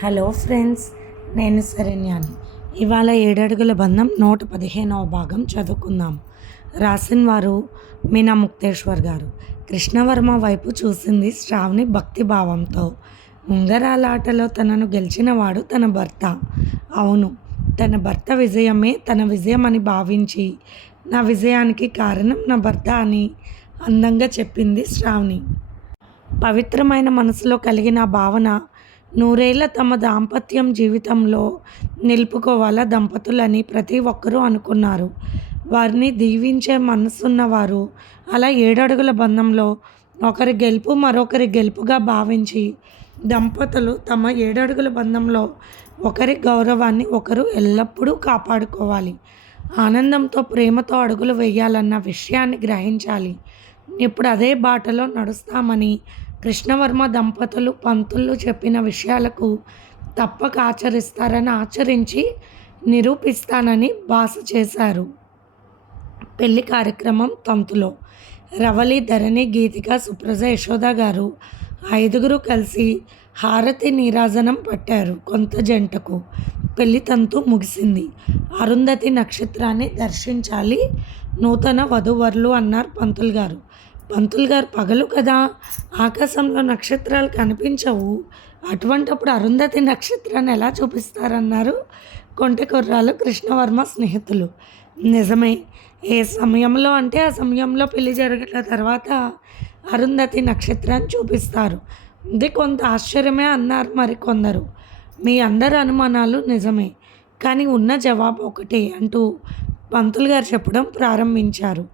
Hello friends, నేను శరణ్యాని. ఇవాళ 7 అడుగుల బంధం 115వ భాగం చదువుకుందాం. రాసిన వారు మీనా ముక్తేశ్వర్ గారు. కృష్ణవర్మ వైపు చూసింది శ్రావణి భక్తిభావంతో. ఉంగరాలాటలో తనను గెలిచినవాడు తన భర్త. అవును, తన భర్త విజయమే తన విజయమని భావించి, నా విజయానికి కారణం నా భర్త అని అందంగా చెప్పింది శ్రావణి. పవిత్రమైన మనసులో కలిగిన భావన నూరేళ్ల తమ దాంపత్యం జీవితంలో నిలుపుకోవాల దంపతులని ప్రతి ఒక్కరూ అనుకున్నారు. వారిని దీవించే మనసున్నవారు అలా 7 అడుగుల బంధంలో ఒకరి గెలుపు మరొకరి గెలుపుగా భావించి దంపతులు తమ 7 అడుగుల బంధంలో ఒకరి గౌరవాన్ని ఒకరు ఎల్లప్పుడూ కాపాడుకోవాలి. ఆనందంతో ప్రేమతో అడుగులు వేయాలన్న విషయాన్ని గ్రహించాలి. ఇప్పుడు అదే బాటలో నడుస్తామని కృష్ణవర్మ దంపతులు పంతులు చెప్పిన విషయాలకు తప్పక ఆచరిస్తారని ఆచరించి నిరూపిస్తానని భాష చేశారు. పెళ్లి కార్యక్రమం తంతులో రవలి, ధరణి, గీతిక, సుప్రజ, యశోద గారు 5గురు కలిసి హారతి నీరాజనం పట్టారు. కొంత జంటకు పెళ్లి తంతు ముగిసింది. అరుంధతి నక్షత్రాన్ని దర్శించాలి నూతన వధూవరులు అన్నారు పంతులు గారు. పంతులు గారు, పగలు కదా, ఆకాశంలో నక్షత్రాలు కనిపించవు, అటువంటప్పుడు అరుంధతి నక్షత్రాన్ని ఎలా చూపిస్తారన్నారు కొంటె కుర్రాలు కృష్ణవర్మ స్నేహితులు. నిజమే, ఏ సమయంలో అంటే ఆ సమయంలో పెళ్లి జరిగిన తర్వాత అరుంధతి నక్షత్రాన్ని చూపిస్తారు. ఇది కొంత ఆశ్చర్యమే అన్నారు మరికొందరు. మీ అందరి అనుమానాలు నిజమే, కానీ ఉన్న జవాబు ఒకటే అంటూ పంతులు గారు చెప్పడం ప్రారంభించారు.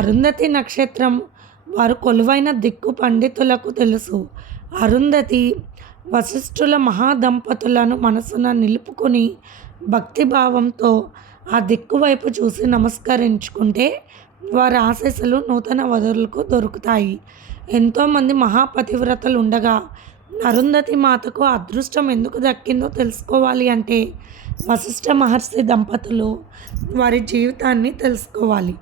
అరుంధతి నక్షత్రం వారు కొలువైన దిక్కు పండితులకు తెలుసు. అరుంధతి వశిష్ఠుల మహాదంపతులను మనసున నిలుపుకొని భక్తిభావంతో ఆ దిక్కు వైపు చూసి నమస్కరించుకుంటే వారి ఆశీస్సులు నూతన వధువులకు దొరుకుతాయి. ఎంతోమంది మహాపతివ్రతలు ఉండగా అరుంధతి మాతకు అదృష్టం ఎందుకు దక్కిందో తెలుసుకోవాలి అంటే వశిష్ఠ మహర్షి దంపతులు వారి జీవితాన్ని తెలుసుకోవాలి.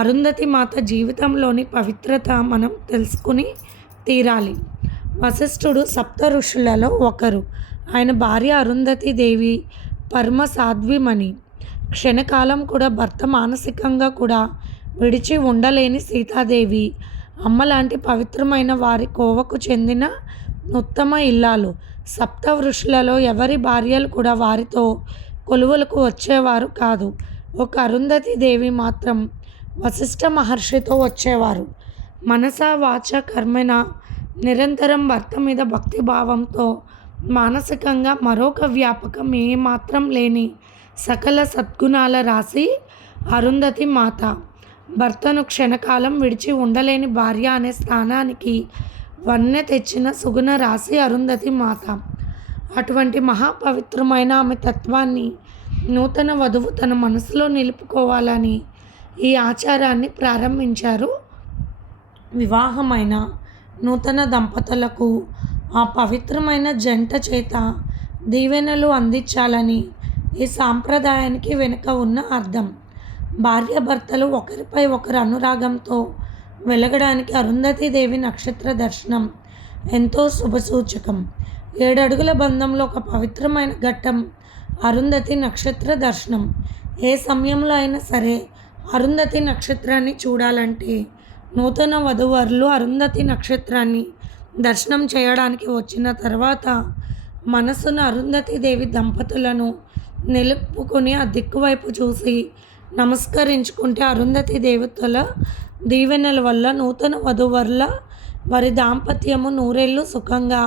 అరుంధతి మాత జీవితంలోని పవిత్రత మనం తెలుసుకుని తీరాలి. వశిష్ఠుడు సప్త ఋషులలో ఒకరు. ఆయన భార్య అరుంధతి దేవి పరమ సాధ్విమణి. క్షణకాలం కూడా భర్త మానసికంగా కూడా విడిచి ఉండలేని సీతాదేవి అమ్మ లాంటి పవిత్రమైన వారి కోవకు చెందిన ఉత్తమ ఇల్లాలు. సప్త ఋషులలో ఎవరి భార్యలు కూడా వారితో కొలువులకు వచ్చేవారు కాదు. ఒక అరుంధతి దేవి మాత్రం వశిష్ఠ మహర్షితో వచ్చేవారు. మనస వాచ కర్మన నిరంతరం భర్త మీద భక్తిభావంతో మానసికంగా మరొక వ్యాపకం ఏమాత్రం లేని సకల సద్గుణాల రాశి అరుంధతి మాత. భర్తను క్షణకాలం విడిచి ఉండలేని భార్య అనే స్థానానికి వన్నె తెచ్చిన సుగుణ రాశి అరుంధతి మాత. అటువంటి మహాపవిత్రమైన ఆమె తత్వాన్ని నూతన వధువు తన మనసులో నిలుపుకోవాలని ఈ ఆచారాన్ని ప్రారంభించారు. వివాహమైన నూతన దంపతులకు ఆ పవిత్రమైన జంట చేత దీవెనలు అందించాలని ఈ సాంప్రదాయానికి వెనుక ఉన్న అర్థం. భార్యాభర్తలు ఒకరిపై ఒకరు అనురాగంతో వెలగడానికి అరుంధతీదేవి నక్షత్ర దర్శనం ఎంతో శుభసూచకం. 7 అడుగుల బంధంలో ఒక పవిత్రమైన ఘట్టం అరుంధతి నక్షత్ర దర్శనం. ఏ సమయంలో అయినా సరే అరుంధతి నక్షత్రాన్ని చూడాలంటే నూతన వధూవరులు అరుంధతి నక్షత్రాన్ని దర్శనం చేయడానికి వచ్చిన తర్వాత మనసున అరుంధతీదేవి దంపతులను నిలుపుకొని ఆ దిక్కువైపు చూసి నమస్కరించుకుంటే అరుంధతి దేవతల దీవెనల వల్ల నూతన వధూవరుల వారి దాంపత్యము నూరేళ్ళు సుఖంగా,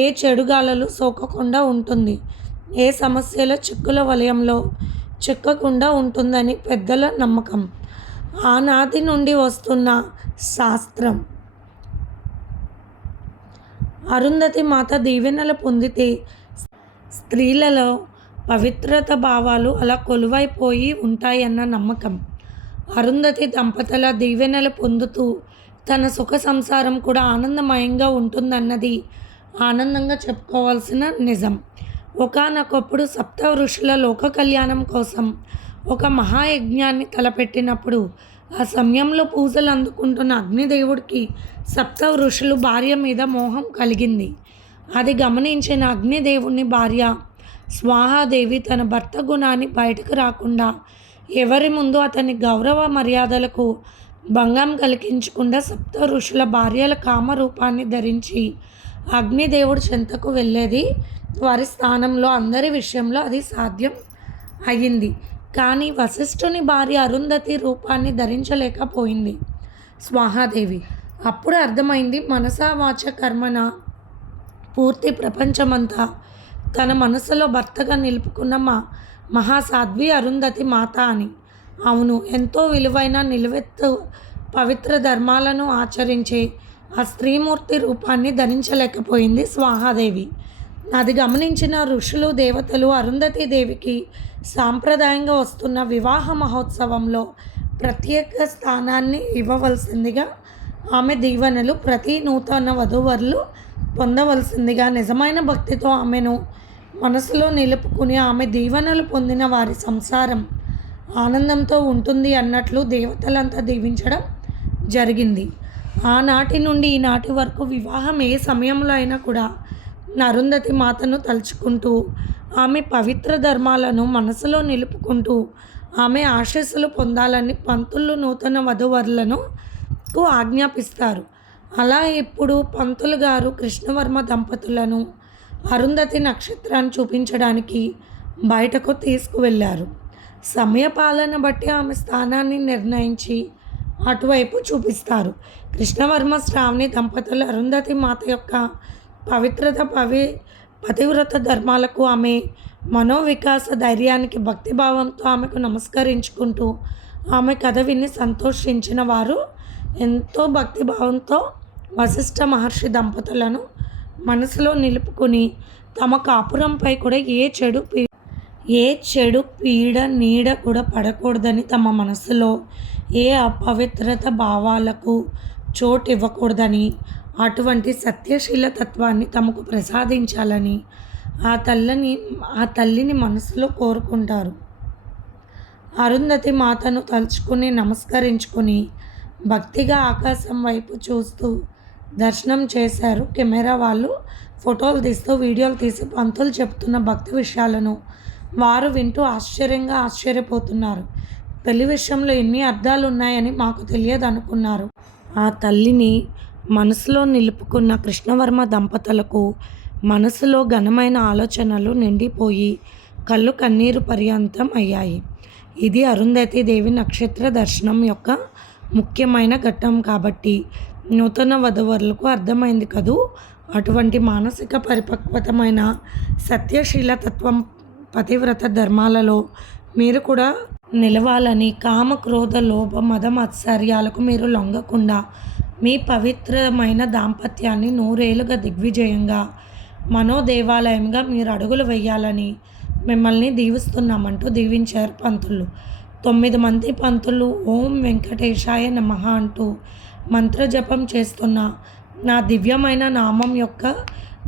ఏ చెడుగాలలు సోకకుండా ఉంటుంది, ఏ సమస్యల చిక్కుల వలయంలో చిక్కకుండా ఉంటుందని పెద్దల నమ్మకం. ఆనాది నుండి వస్తున్న శాస్త్రం. అరుంధతి మాత దీవెనలు పొందితే స్త్రీలలో పవిత్రత భావాలు అలా కొలువైపోయి ఉంటాయన్న నమ్మకం. అరుంధతి దంపతుల దీవెనలు పొందుతూ తన సుఖ సంసారం కూడా ఆనందమయంగా ఉంటుందన్నది ఆనందంగా చెప్పుకోవాల్సిన నిజం. ఒకానొకప్పుడు సప్త ఋషుల లోక కళ్యాణం కోసం ఒక మహాయజ్ఞాన్ని తలపెట్టినప్పుడు ఆ సమయంలో పూజలు అందుకుంటున్న అగ్నిదేవుడికి సప్త ఋషులు భార్య మీద మోహం కలిగింది. అది గమనించిన అగ్నిదేవుని భార్య స్వాహాదేవి తన భర్త గుణాన్ని బయటకు రాకుండా, ఎవరి ముందు అతని గౌరవ మర్యాదలకు భంగం కలిగించకుండా సప్త ఋషుల భార్యల కామరూపాన్ని ధరించి అగ్నిదేవుడు చెంతకు వెళ్ళేది. వారి స్థానంలో అందరి విషయంలో అది సాధ్యం అయ్యింది. కానీ వశిష్ఠుని భార్య అరుంధతి రూపాన్ని ధరించలేకపోయింది స్వాహాదేవి. అప్పుడు అర్థమైంది, మనసా వాచ కర్మన పూర్తి ప్రపంచమంతా తన మనసులో భర్తగా నిలుపుకున్న మహాసాధ్వి అరుంధతి మాత అని. అవును, ఎంతో విలువైన నిలువెత్తు పవిత్ర ధర్మాలను ఆచరించే ఆ స్త్రీమూర్తి రూపాన్ని ధరించలేకపోయింది స్వాహాదేవి. అది గమనించిన ఋషులు దేవతలు అరుంధతీ దేవికి సాంప్రదాయంగా వస్తున్న వివాహ మహోత్సవంలో ప్రత్యేక స్థానాన్ని ఇవ్వవలసిందిగా, ఆమె దీవెనలు ప్రతి నూతన వధూవరులు పొందవలసిందిగా, నిజమైన భక్తితో ఆమెను మనసులో నిలుపుకుని ఆమె దీవెనలు పొందిన వారి సంసారం ఆనందంతో ఉంటుంది అన్నట్లు దేవతలంతా దీవించడం జరిగింది. ఆనాటి నుండి ఈనాటి వరకు వివాహం ఏ సమయంలో అయినా కూడా అరుంధతి మాతను తలుచుకుంటూ, ఆమె పవిత్ర ధర్మాలను మనసులో నిలుపుకుంటూ ఆమె ఆశీస్సులు పొందాలని పంతులు నూతన వధూవరులను ఆజ్ఞాపిస్తారు. అలా ఇప్పుడు పంతులు గారు కృష్ణవర్మ దంపతులను అరుంధతి నక్షత్రాన్ని చూపించడానికి బయటకు తీసుకువెళ్ళారు. సమయపాలన బట్టి ఆమె స్థానాన్ని నిర్ణయించి అటువైపు చూపిస్తారు. కృష్ణవర్మ శ్రావణి దంపతులు అరుంధతి మాత యొక్క పవిత్రత పతివ్రత ధర్మాలకు, ఆమె మనోవికాస ధైర్యానికి భక్తిభావంతో ఆమెకు నమస్కరించుకుంటూ ఆమె కథ విని సంతోషించిన వారు ఎంతో భక్తిభావంతో వశిష్ఠ మహర్షి దంపతులను మనసులో నిలుపుకుని తమ కాపురంపై కూడా ఏ చెడు పీడ నీడ కూడా పడకూడదని, తమ మనసులో ఏ అపవిత్రత భావాలకు చోటు ఇవ్వకూడదని, అటువంటి సత్యశీల తత్వాన్ని తమకు ప్రసాదించాలని ఆ తల్లిని మనసులో కోరుకుంటారు. అరుంధతి మాతను తలుచుకుని నమస్కరించుకుని భక్తిగా ఆకాశం వైపు చూస్తూ దర్శనం చేశారు. కెమెరా వాళ్ళు ఫోటోలు తీస్తూ వీడియోలు తీసి పంతులు చెప్తున్న భక్తి విషయాలను వారు వింటూ ఆశ్చర్యపోతున్నారు. పెళ్లి విషయంలో ఎన్ని అర్థాలు ఉన్నాయని మాకు తెలియదు అనుకున్నారు. ఆ తల్లిని మనసులో నిలుపుకున్న కృష్ణవర్మ దంపతులకు మనసులో ఘనమైన ఆలోచనలు నిండిపోయి కళ్ళు కన్నీరు పర్యంతం అయ్యాయి. ఇది అరుంధతి దేవి నక్షత్ర దర్శనం యొక్క ముఖ్యమైన ఘట్టం కాబట్టి నూతన వధూవరులకు అర్థమైంది కదూ. అటువంటి మానసిక పరిపక్వతమైన సత్యశీల తత్వం పతివ్రత ధర్మాలలో మీరు కూడా నిలవాలని, కామ క్రోధ లోభ మద మత్సర్యాలకు మీరు లొంగకుండా మీ పవిత్రమైన దాంపత్యాన్ని నూరేళ్లుగా దిగ్విజయంగా మనోదేవాలయంగా మీరు అడుగులు వేయాలని మిమ్మల్ని దీవిస్తున్నామంటూ దీవించారు పంతులు. 9 మంది పంతులు ఓం వెంకటేశాయ నమః అంటూ మంత్రజపం చేస్తున్న నా దివ్యమైన నామం యొక్క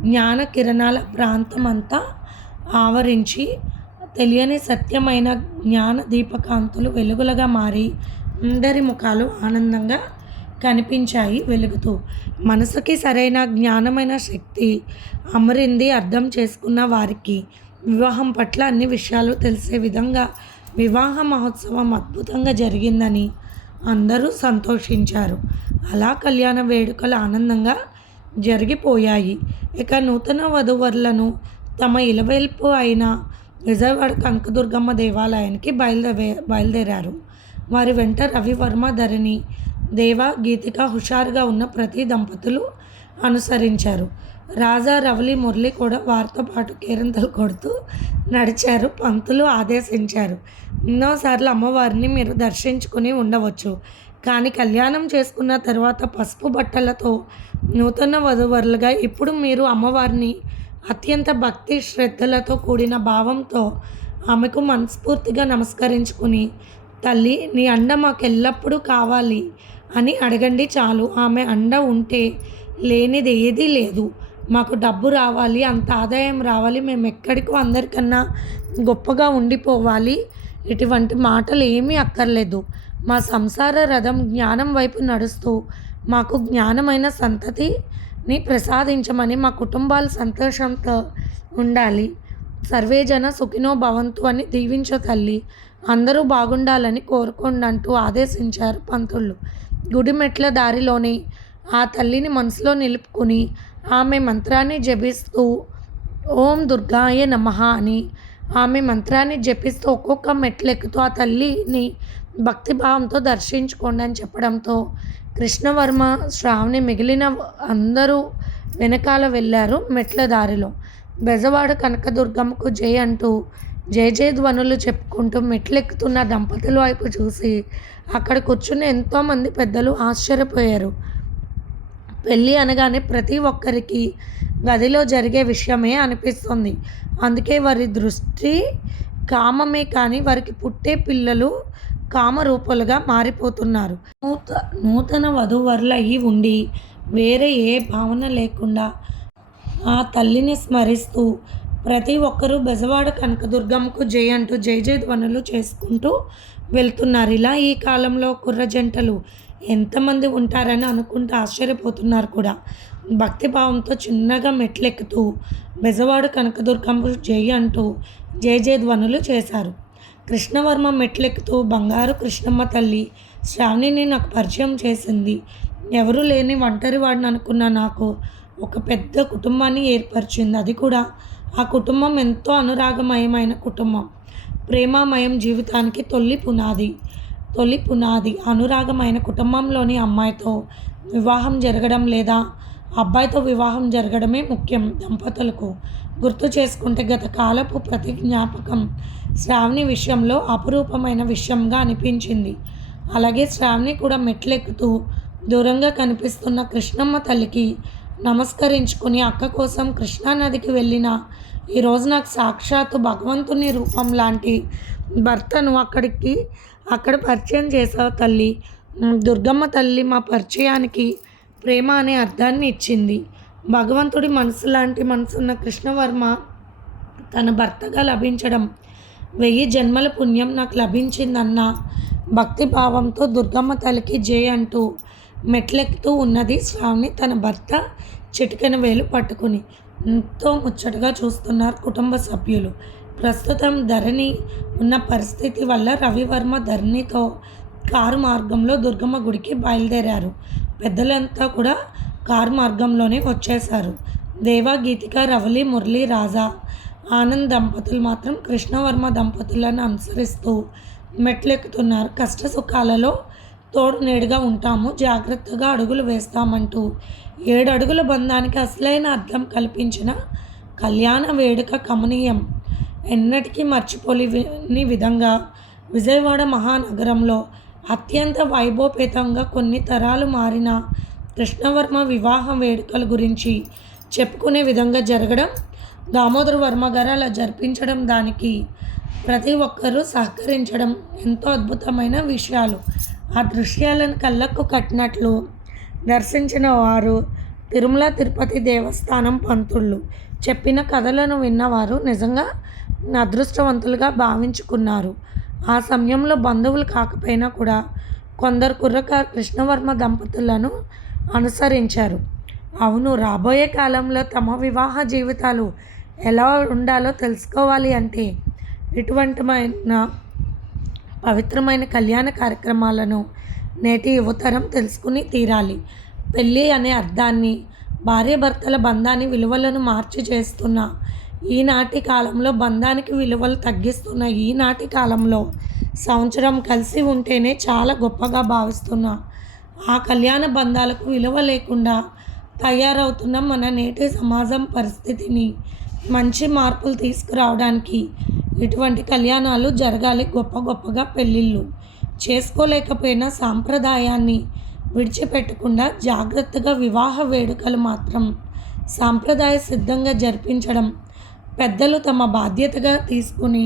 జ్ఞాన కిరణాల ప్రాంతమంతా ఆవరించి తెలియని సత్యమైన జ్ఞాన దీపకాంతులు వెలుగులుగా మారి అందరి ముఖాలు ఆనందంగా కనిపించాయి వెలుగుతూ. మనసుకి సరైన జ్ఞానమైన శక్తి అమరింది. అర్థం చేసుకున్న వారికి వివాహం పట్ల అన్ని విషయాలు తెలిసే విధంగా వివాహ మహోత్సవం అద్భుతంగా జరిగిందని అందరూ సంతోషించారు. అలా కళ్యాణ వేడుకలు ఆనందంగా జరిగిపోయాయి. ఇక నూతన వధూవరులను తమ ఇలవెల్పు అయిన విజయవాడ కనకదుర్గమ్మ దేవాలయానికి బయలుదేరారు. వారి వెంట రవివర్మ, ధరణి, దేవ, గీతిక, హుషారుగా ఉన్న ప్రతి దంపతులు అనుసరించారు. రాజా, రవలి, మురళి కూడా వారితో పాటు కేరింతలు కొడుతూ నడిచారు. పంతులు ఆదేశించారు, ఎన్నోసార్లు అమ్మవారిని మీరు దర్శించుకుని ఉండవచ్చు, కానీ కళ్యాణం చేసుకున్న తర్వాత పసుపు బట్టలతో నూతన వధూవరులుగా ఇప్పుడు మీరు అమ్మవారిని అత్యంత భక్తి శ్రద్ధలతో కూడిన భావంతో ఆమెకు మనస్ఫూర్తిగా నమస్కరించుకుని, తల్లి నీ అండ మాకెల్లప్పుడూ కావాలి అని అడగండి చాలు. ఆమె అండ ఉంటే లేనిది ఏదీ లేదు. మాకు డబ్బు రావాలి, అంత ఆదాయం రావాలి, మేము ఎక్కడికో అందరికన్నా గొప్పగా ఉండిపోవాలి, ఇటువంటి మాటలు ఏమీ అక్కర్లేదు. మా సంసార రథం జ్ఞానం వైపు నడుస్తూ మాకు జ్ఞానమైన సంతతి నీ ప్రసాదించమని, మా కుటుంబాలు సంతోషంతో ఉండాలి, సర్వేజన సుఖినో భవంతు అని దీవించు తల్లి, అందరూ బాగుండాలని కోరుకోండి అంటూ ఆదేశించారు పంతుళ్ళు. గుడి మెట్ల దారిలోనే ఆ తల్లిని మనసులో నిలుపుకుని ఆమె మంత్రాన్ని జపిస్తూ ఓం దుర్గాయ నమః అని ఆమె మంత్రాన్ని జపిస్తూ ఒక్కొక్క మెట్లెక్కుతూ ఆ తల్లిని భక్తిభావంతో దర్శించుకోండి అని చెప్పడంతో కృష్ణవర్మ, శ్రావణి మిగిలిన అందరూ వెనకాల వెళ్ళారు మెట్ల దారిలో. బెజవాడ కనకదుర్గమ్మకు జై అంటూ జయ జయ ధ్వనులు చెప్పుకుంటూ మెట్లెక్కుతున్న దంపతుల వైపు చూసి అక్కడ కూర్చున్న ఎంతోమంది పెద్దలు ఆశ్చర్యపోయారు. పెళ్ళి అనగానే ప్రతి ఒక్కరికి గదిలో జరిగే విషయమే అనిపిస్తుంది. అందుకే వారి దృష్టి కామమే కానీ వారికి పుట్టే పిల్లలు కామరూపాలుగా మారిపోతున్నారు. నూతన వధూవరులయ్యి ఉండి వేరే ఏ భావన లేకుండా ఆ తల్లిని స్మరిస్తూ ప్రతి ఒక్కరూ బెజవాడ కనకదుర్గమ్మకు జై అంటూ జై జయ ధ్వనులు చేసుకుంటూ వెళ్తున్నారు. ఇలా ఈ కాలంలో కుర్ర జంటలు ఎంతమంది ఉంటారని అనుకుంటూ ఆశ్చర్యపోతున్నారు కూడా. భక్తిభావంతో చిన్నగా మెట్లెక్కుతూ బెజవాడ కనకదుర్గమ్మకు జై అంటూ జై జయ ధ్వనులు చేశారు. కృష్ణవర్మ మెట్లెక్కుతూ బంగారు కృష్ణమ్మ తల్లి శ్రావణిని నాకు పరిచయం చేసింది. ఎవరూ లేని ఒంటరి వాడిని అనుకున్న నాకు ఒక పెద్ద కుటుంబాన్ని ఏర్పరిచింది. అది కూడా ఆ కుటుంబం ఎంతో అనురాగమయమైన కుటుంబం. ప్రేమమయం జీవితానికి తొలి పునాది అనురాగమైన కుటుంబంలోని అమ్మాయితో వివాహం జరగడం లేదా అబ్బాయితో వివాహం జరగడమే ముఖ్యం. దంపతులకు గుర్తు చేసుకుంటే గత కాలపు ప్రతి జ్ఞాపకం శ్రావణి విషయంలో అపురూపమైన విషయంగా అనిపించింది. అలాగే శ్రావణి కూడా మెట్లెక్కుతూ దూరంగా కనిపిస్తున్న కృష్ణమ్మ తల్లికి నమస్కరించుకుని అక్క కోసం కృష్ణానదికి వెళ్ళిన ఈరోజు నాకు సాక్షాత్తు భగవంతుని రూపం లాంటి భర్తను అక్కడ పరిచయం చేసావు తల్లి. దుర్గమ్మ తల్లి మా పరిచయానికి ప్రేమ అనే అర్థాన్ని ఇచ్చింది. భగవంతుడి మనసు లాంటి మనసున్న కృష్ణవర్మ తన భర్తగా లభించడం 1000 జన్మల పుణ్యం నాకు లభించిందన్న భక్తిభావంతో దుర్గమ్మ తల్లికి జై అంటూ మెట్లెక్కుతూ ఉన్నది శ్రావణి. తన భర్త చిటికెన వేలు పట్టుకుని ఎంతో ముచ్చటగా చూస్తున్నారు కుటుంబ సభ్యులు. ప్రస్తుతం ధరణి ఉన్న పరిస్థితి వల్ల రవివర్మ ధరణితో కారు మార్గంలో దుర్గమ్మ గుడికి బయలుదేరారు. పెద్దలంతా కూడా కారు మార్గంలోనే వచ్చేశారు. దేవా, గీతిక, రవలి, మురళి, రాజా, ఆనంద్ దంపతులు మాత్రం కృష్ణవర్మ దంపతులను అనుసరిస్తూ మెట్లెక్కుతున్నారు. కష్ట సుఖాలలో తోడు నేడుగా ఉంటాము, జాగ్రత్తగా అడుగులు వేస్తామంటూ 7 అడుగుల బంధానికి అసలైన అర్థం కల్పించిన కళ్యాణ వేడుక కమనీయం. ఎన్నటికీ మర్చిపోలేని విధంగా విజయవాడ మహానగరంలో అత్యంత వైభవపేతంగా కొన్ని తరాలు మారిన కృష్ణవర్మ వివాహ వేడుకల గురించి చెప్పుకునే విధంగా జరగడం, దామోదర వర్మ గారు అలా జరిపించడం, దానికి ప్రతి ఒక్కరూ సహకరించడం ఎంతో అద్భుతమైన విషయాలు. ఆ దృశ్యాలను కళ్ళకు కట్టినట్లు దర్శించిన వారు తిరుమల తిరుపతి దేవస్థానం పంతుళ్ళు చెప్పిన కథలను విన్నవారు నిజంగా అదృష్టవంతులుగా భావించుకున్నారు. ఆ సమయంలో బంధువులు కాకపోయినా కూడా కొందరు కుర్రకారు కృష్ణవర్మ దంపతులను అనుసరించారు. అవును, రాబోయే కాలంలో తమ వివాహ జీవితాలు ఎలా ఉండాలో తెలుసుకోవాలి అంటే ఇటువంటిమైన పవిత్రమైన కళ్యాణ కార్యక్రమాలను నేటి యువతరం తెలుసుకుని తీరాలి. పెళ్ళి అనే అర్థాన్ని, భార్యాభర్తల బంధాన్ని, విలువలను మార్చి చేస్తున్న ఈనాటి కాలంలో, బంధానికి విలువలు తగ్గిస్తున్న ఈనాటి కాలంలో సంవత్సరం కలిసి ఉంటేనే చాలా గొప్పగా భావిస్తున్న ఆ కళ్యాణ బంధాలకు విలువ లేకుండా తయారవుతున్న మన నేటి సమాజం పరిస్థితిని మంచి మార్పులు తీసుకురావడానికి ఇటువంటి కళ్యాణాలు జరగాలి. గొప్పగా పెళ్ళిళ్ళు చేసుకోలేకపోయినా సాంప్రదాయాన్ని విడిచిపెట్టకుండా జాగ్రత్తగా వివాహ వేడుకలు మాత్రం సాంప్రదాయ సిద్ధంగా జరిపించడం పెద్దలు తమ బాధ్యతగా తీసుకుని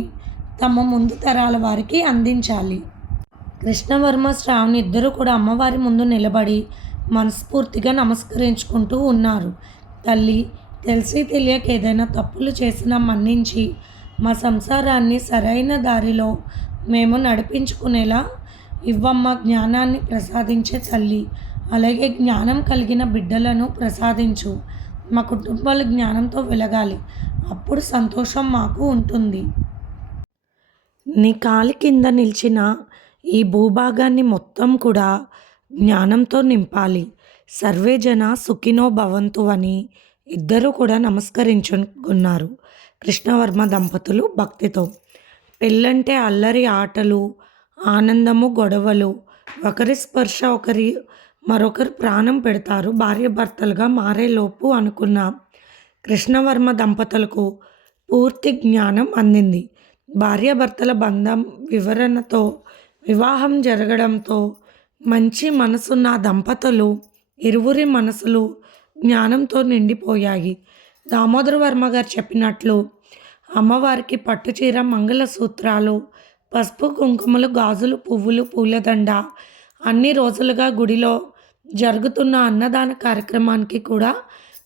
తమ ముందు తరాల వారికి అందించాలి. కృష్ణవర్మ, శ్రావణి ఇద్దరు కూడా అమ్మవారి ముందు నిలబడి మనస్ఫూర్తిగా నమస్కరించుకుంటూ ఉన్నారు. తల్లి, తెలిసి తెలియక ఏదైనా తప్పులు చేసినా మన్నించి మా సంసారాన్ని సరైన దారిలో మేము నడిపించుకునేలా ఇవ్వమ్మ, జ్ఞానాన్ని ప్రసాదించే తల్లి, అలాగే జ్ఞానం కలిగిన బిడ్డలను ప్రసాదించు. మా కుటుంబాలు జ్ఞానంతో వెలగాలి. అప్పుడు సంతోషం మాకు ఉంటుంది. నీ కాలి కింద నిలిచిన ఈ భూభాగాన్ని మొత్తం కూడా జ్ఞానంతో నింపాలి. సర్వే జన సుఖినో భవంతు అని ఇద్దరూ కూడా నమస్కరించుకున్నారు కృష్ణవర్మ దంపతులు భక్తితో. పెళ్ళంటే అల్లరి ఆటలు, ఆనందము, గొడవలు, ఒకరి స్పర్శ మరొకరు ప్రాణం పెడతారు భార్యాభర్తలుగా మారేలోపు అనుకున్న కృష్ణవర్మ దంపతులకు పూర్తి జ్ఞానం అందింది. భార్యాభర్తల బంధం వివరణతో వివాహం జరగడంతో మంచి మనసున్న దంపతులు ఇరువురి మనసులు జ్ఞానంతో నిండిపోయాయి. దామోదర వర్మ గారు చెప్పినట్లు అమ్మవారికి పట్టుచీర, మంగళసూత్రాలు, పసుపు కుంకుమలు, గాజులు, పువ్వులు, పూలదండ అన్ని రోజులుగా గుడిలో జరుగుతున్న అన్నదాన కార్యక్రమానికి కూడా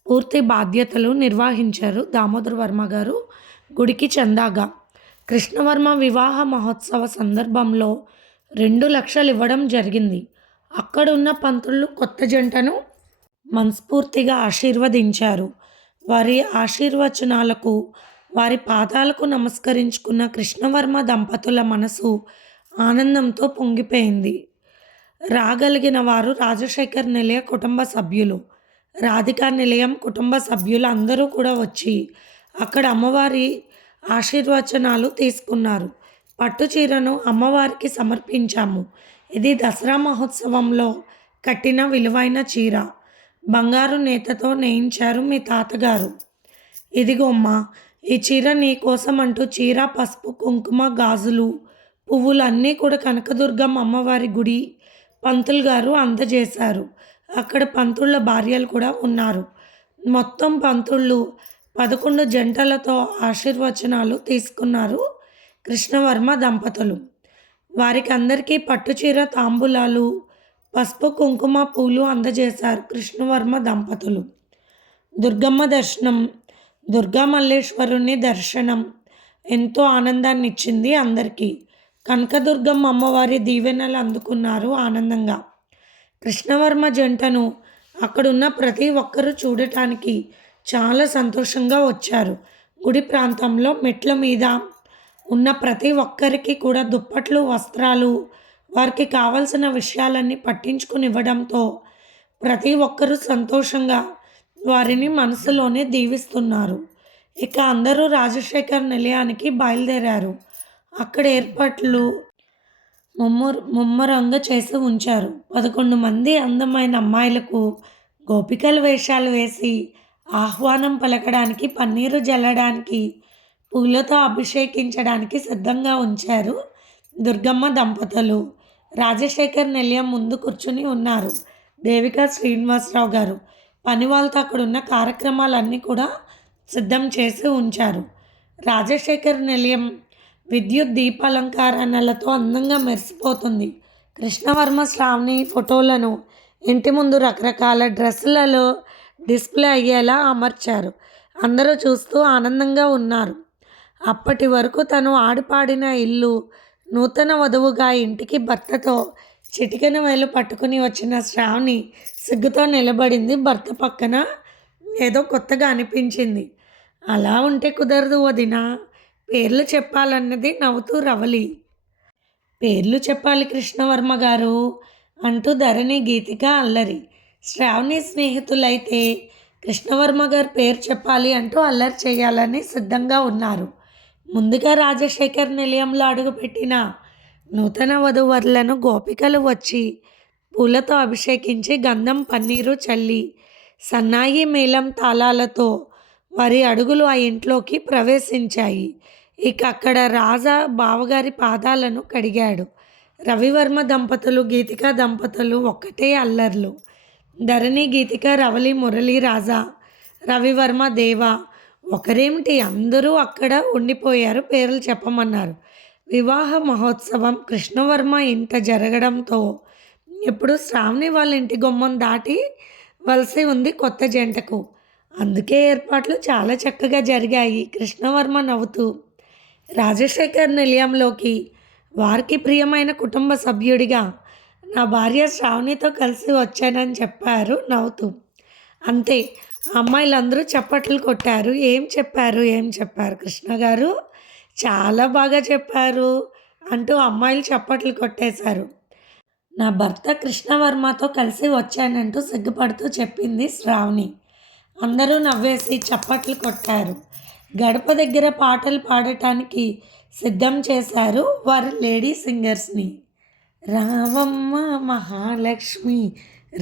పూర్తి బాధ్యతలు నిర్వహించారు దామోదర వర్మ గారు. గుడికి చందాగా కృష్ణవర్మ వివాహ మహోత్సవ సందర్భంలో 2 లక్షలు ఇవ్వడం జరిగింది. అక్కడున్న పంతులు కొత్త జంటను మనస్ఫూర్తిగా ఆశీర్వదించారు. వారి ఆశీర్వచనాలకు, వారి పాదాలకు నమస్కరించుకున్న కృష్ణవర్మ దంపతుల మనసు ఆనందంతో పొంగిపోయింది. రాగలిగిన వారు రాజశేఖర్ నిలయ కుటుంబ సభ్యులు, రాధికా నిలయం కుటుంబ సభ్యులు అందరూ కూడా వచ్చి అక్కడ అమ్మవారి ఆశీర్వచనాలు తీసుకున్నారు. పట్టు చీరను అమ్మవారికి సమర్పించాము. ఇది దసరా మహోత్సవంలో కట్టిన విలువైన చీర. బంగారు నేతతో నేయించారు మీ తాతగారు. ఇదిగోమ్మా, ఈ చీర నీ కోసం అంటూ చీర, పసుపు, కుంకుమ, గాజులు, పువ్వులు అన్నీ కూడా కనకదుర్గమ్మ అమ్మవారి గుడి పంతులు గారు అందజేశారు. అక్కడ పంతుళ్ళ భార్యలు కూడా ఉన్నారు. మొత్తం పంతుళ్ళు 11 జంటలతో ఆశీర్వచనాలు తీసుకున్నారు కృష్ణవర్మ దంపతులు. వారికి అందరికీ పట్టుచీర, తాంబూలాలు, పసుపు, కుంకుమ, పూలు అందజేశారు కృష్ణవర్మ దంపతులు. దుర్గమ్మ దర్శనం, దుర్గా మల్లేశ్వరుని దర్శనం ఎంతో ఆనందాన్ని ఇచ్చింది అందరికీ. కనకదుర్గమ్మ అమ్మవారి దీవెనలు అందుకున్నారు ఆనందంగా. కృష్ణవర్మ జంటను అక్కడున్న ప్రతి ఒక్కరూ చూడటానికి చాలా సంతోషంగా వచ్చారు. గుడి ప్రాంతంలో మెట్ల మీద ఉన్న ప్రతి ఒక్కరికి కూడా దుప్పట్లు, వస్త్రాలు, వారికి కావలసిన విషయాలన్నీ పట్టించుకుని ఇవ్వడంతో ప్రతి ఒక్కరూ సంతోషంగా వారిని మనసులోనే దీవిస్తున్నారు. ఇక అందరూ రాజశేఖర్ నిలయానికి బయలుదేరారు. అక్కడ ఏర్పాట్లు ముమ్మరంగా చేసి ఉంచారు. 11 మంది అందమైన అమ్మాయిలకు గోపికల వేషాలు వేసి ఆహ్వానం పలకడానికి, పన్నీరు జల్లడానికి, పూలతో అభిషేకించడానికి సిద్ధంగా ఉంచారు దుర్గమ్మ దంపతులు. రాజశేఖర్ నిలయం ముందు కూర్చుని ఉన్నారు దేవికా శ్రీనివాసరావు గారు. పని వాళ్ళతో అక్కడున్న కార్యక్రమాలన్నీ కూడా సిద్ధం చేసి ఉంచారు. రాజశేఖర్ నిలయం విద్యుత్ దీపాలంకరణలతో అందంగా మెరిసిపోతుంది. కృష్ణవర్మ శ్రావణి ఫోటోలను ఇంటి ముందు రకరకాల డ్రెస్సులలో డిస్ప్లే అయ్యేలా అమర్చారు. అందరూ చూస్తూ ఆనందంగా ఉన్నారు. అప్పటి వరకు తను ఆడిపాడిన ఇల్లు, నూతన వధువుగా ఇంటికి భర్తతో చిటికెన వేలు పట్టుకుని వచ్చిన శ్రావణి సిగ్గుతో నిలబడింది భర్త పక్కన. ఏదో కొత్తగా అనిపించింది. అలా ఉంటే కుదరదు వదినా, పేర్లు చెప్పాలన్నది నవ్వుతూ రవలి. పేర్లు చెప్పాలి కృష్ణవర్మ గారు అంటూ ధరణి, గీతిక అల్లరి. శ్రావణి స్నేహితులైతే కృష్ణవర్మ గారు పేరు చెప్పాలి అంటూ అల్లరి చేయాలని సిద్ధంగా ఉన్నారు. ముందుగా రాజశేఖర్ నిలయంలో అడుగుపెట్టిన నూతన వధూవరులను గోపికలు వచ్చి పూలతో అభిషేకించి గంధం, పన్నీరు చల్లి సన్నాయి మేళం తాళాలతో వారి అడుగులు ఆ ఇంట్లోకి ప్రవేశించాయి. ఇక అక్కడ రాజా బావగారి పాదాలను కడిగాడు. రవివర్మ దంపతులు, గీతిక దంపతులు ఒక్కటే అల్లర్లు. ధరణి, గీతిక, రవలి, మురళి, రాజా, రవివర్మ, దేవ ఒకరేమిటి అందరూ అక్కడ ఉండిపోయారు. పేర్లు చెప్పమన్నారు. వివాహ మహోత్సవం కృష్ణవర్మ ఇంట జరగడంతో ఇప్పుడు శ్రావణి వాళ్ళ ఇంటి గుమ్మం దాటి వలసి ఉంది కొత్త జంటకు. అందుకే ఏర్పాట్లు చాలా చక్కగా జరిగాయి. కృష్ణవర్మ నవ్వుతూ రాజశేఖర్ నిలయంలోకి వారికి ప్రియమైన కుటుంబ సభ్యుడిగా నా భార్య శ్రావణితో కలిసి వచ్చానని చెప్పారు నవ్వుతూ. అంతే, అమ్మాయిలందరూ చప్పట్లు కొట్టారు. ఏం చెప్పారు కృష్ణ గారు? చాలా బాగా చెప్పారు అంటూ అమ్మాయిలు చప్పట్లు కొట్టేశారు. నా భర్త కృష్ణవర్మతో కలిసి వచ్చానంటూ సిగ్గుపడుతూ చెప్పింది శ్రావణి. అందరూ నవ్వేసి చప్పట్లు కొట్టారు. గడప దగ్గర పాటలు పాడటానికి సిద్ధం చేశారు వారు లేడీ సింగర్స్ని. రావమ్మ మహాలక్ష్మి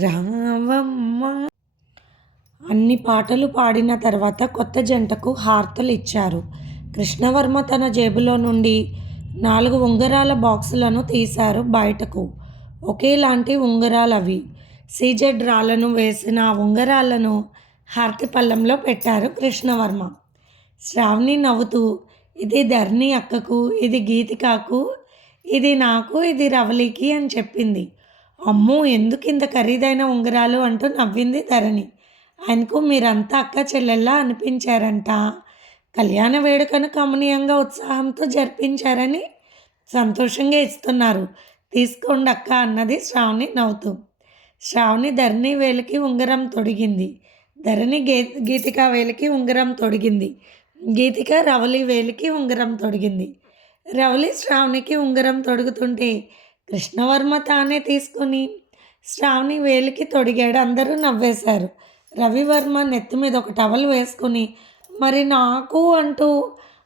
రావమ్మ అన్ని పాటలు పాడిన తర్వాత కొత్త జంటకు హారతలు ఇచ్చారు. కృష్ణవర్మ తన జేబులో నుండి 4 ఉంగరాల బాక్సులను తీశారు బయటకు. ఒకేలాంటి ఉంగరాలవి. సీజెడ్ రాళ్ళను వేసిన ఆ ఉంగరాలను హారతి పళ్ళెంలో పెట్టారు కృష్ణవర్మ. శ్రావణి నవ్వుతూ, ఇది ధరణి అక్కకు, ఇది గీతికాకు, ఇది నాకు, ఇది రవళికి అని చెప్పింది. అమ్మో, ఎందుకు ఇంత ఖరీదైన ఉంగరాలు అంటూ నవ్వింది ధరణి. ఆయనకు మీరంతా అక్క చెల్లెల్లా అనిపించారంట. కళ్యాణ వేడుకను కమనీయంగా ఉత్సాహంతో జరిపించారని సంతోషంగా ఇస్తున్నారు. తీసుకోండి అక్క అన్నది శ్రావణి నవ్వుతూ. శ్రావణి ధరణి వేలికి ఉంగరం తొడిగింది. ధరణి గీతిక వేలికి ఉంగరం తొడిగింది. గీతిక రవళి వేలికి ఉంగరం తొడిగింది. రవళి శ్రావణికి ఉంగరం తొడుగుతుంటే కృష్ణవర్మ తానే తీసుకొని శ్రావణి వేలికి తొడిగాడు. అందరూ నవ్వేశారు. రవివర్మ నెత్తి మీద ఒక టవల్ వేసుకుని మరి నాకు అంటూ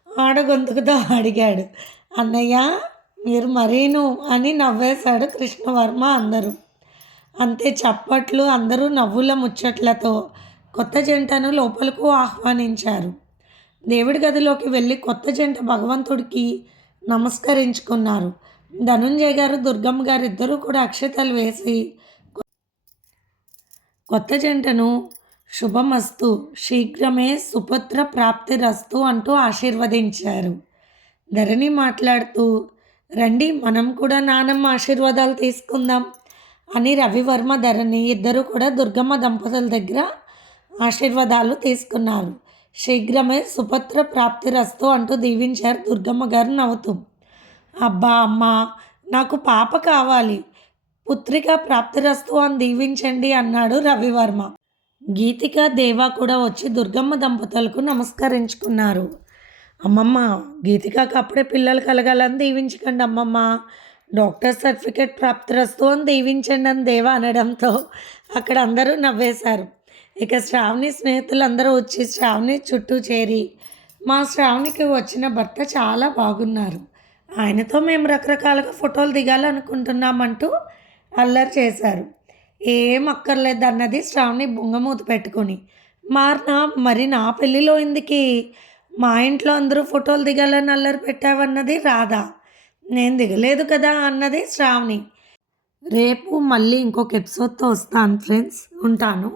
ఆడగొంతుకుతో అడిగాడు. అన్నయ్య మీరు మరీను అని నవ్వేశాడు కృష్ణవర్మ. అందరూ అంతే చప్పట్లు, అందరూ నవ్వుల ముచ్చట్లతో కొత్త జంటను లోపలకు ఆహ్వానించారు. దేవుడి గదిలోకి వెళ్ళి కొత్త జంట భగవంతుడికి నమస్కరించుకున్నారు. ధనుంజయ్ గారు, దుర్గమ్మ గారు ఇద్దరూ కూడా అక్షతలు వేసి కొత్త జంటను శుభమస్తు, శీఘ్రమే సుపుత్ర ప్రాప్తిరస్తు అంటూ ఆశీర్వదించారు. ధరణి మాట్లాడుతూ, రండి మనం కూడా నానమ్మ ఆశీర్వాదాలు తీసుకుందాం అని రవివర్మ, ధరణి ఇద్దరు కూడా దుర్గమ్మ దంపతుల దగ్గర ఆశీర్వాదాలు తీసుకున్నారు. శీఘ్రమే సుపుత్ర ప్రాప్తిరస్తు అంటూ దీవించారు దుర్గమ్మ గారు నవ్వుతూ. అబ్బా అమ్మ, నాకు పాప కావాలి, పుత్రిక ప్రాప్తిరస్తు అని దీవించండి అన్నాడు రవివర్మ. గీతిక, దేవా కూడా వచ్చి దుర్గమ్మ దంపతులకు నమస్కరించుకున్నారు. అమ్మమ్మ, గీతికకు అప్పుడే పిల్లలు కలగాలని దీవించకండి అమ్మమ్మ, డాక్టర్ సర్టిఫికేట్ ప్రాప్తిరస్తు అని దీవించండి అని దేవా అనడంతో అక్కడ అందరూ నవ్వేశారు. ఇక శ్రావణి స్నేహితులందరూ వచ్చి శ్రావణి చుట్టూ చేరి, మా శ్రావణికి వచ్చిన భర్త చాలా బాగున్నారు, ఆయనతో మేము రకరకాలుగా ఫోటోలు దిగాలనుకుంటున్నామంటూ అల్లరి చేశారు. ఏం అక్కర్లేదు అన్నది శ్రావణి బుంగమూతి పెట్టుకొని. మరి నా పెళ్ళిలో ఎందుకు మా ఇంట్లో అందరూ ఫోటోలు దిగాలని అల్లరి పెట్టావన్నది రాధా. నేను దిగలేదు కదా అన్నది శ్రావణి. రేపు మళ్ళీ ఇంకొక ఎపిసోడ్తో వస్తాను ఫ్రెండ్స్, ఉంటాను.